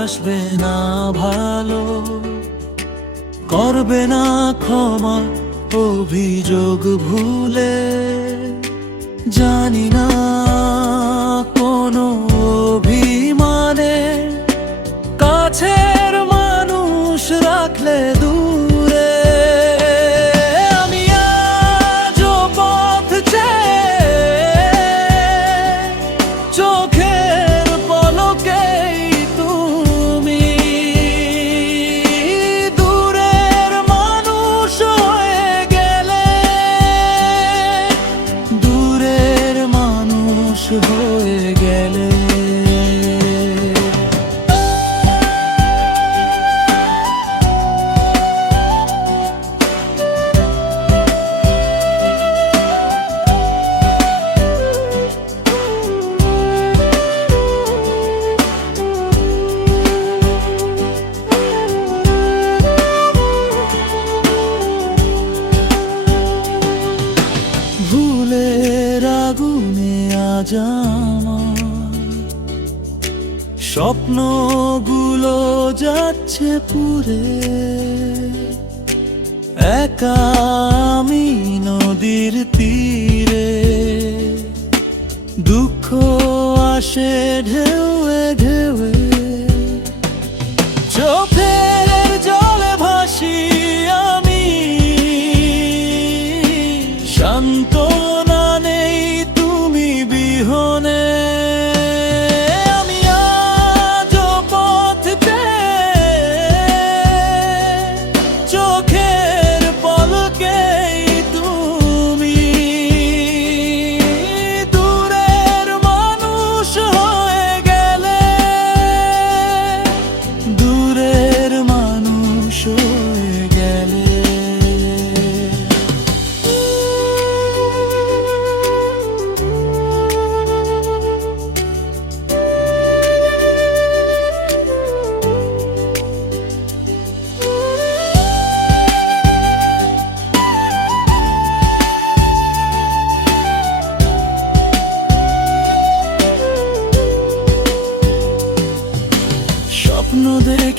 বাসবে না ভালো, করবে না ক্ষমা, অভিযোগ ভুলে। জানি না কোনো অভিমানে, কাছের মানুষ রাখলে দূরে। আমি আজও পথ চেয়ে আমার স্বপ্নগুলো যাচ্ছে পুরে। একা আমি নদীর তীরে। দুঃখ আসে ঢেউয়ে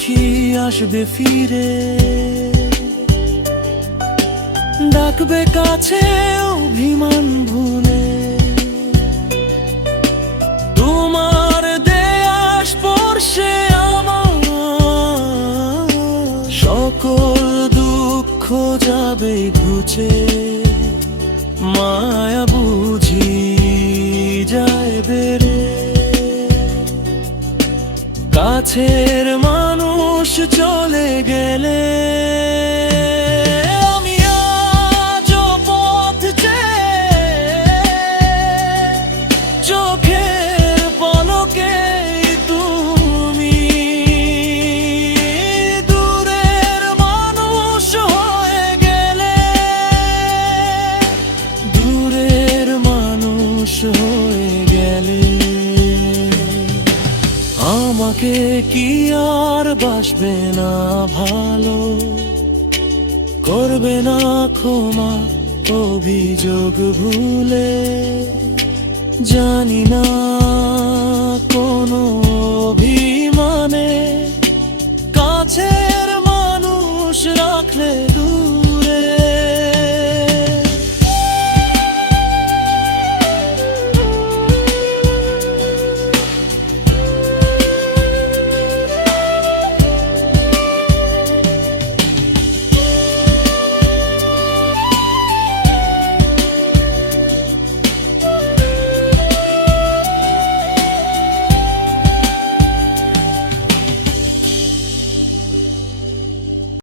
দেখি আসবে ফিরে। ডাকবে কাছে অভিমান ভুলে। তোমার দেয়া স্পর্শে আমার। সকল দুঃখ যাবে ঘুচে। মায়া বুঝি যায় বেড়ে। কাছের চলে গেলে। আমি আজও পথ চোখের পলকে তুমি দূরের মানুষ হয়ে গেলে। দূরের মানুষ হয়ে গেলে। আমাকে কি আর বাসবে না ভালো? করবে না ক্ষমা অভিযোগ ভুলে। জানি না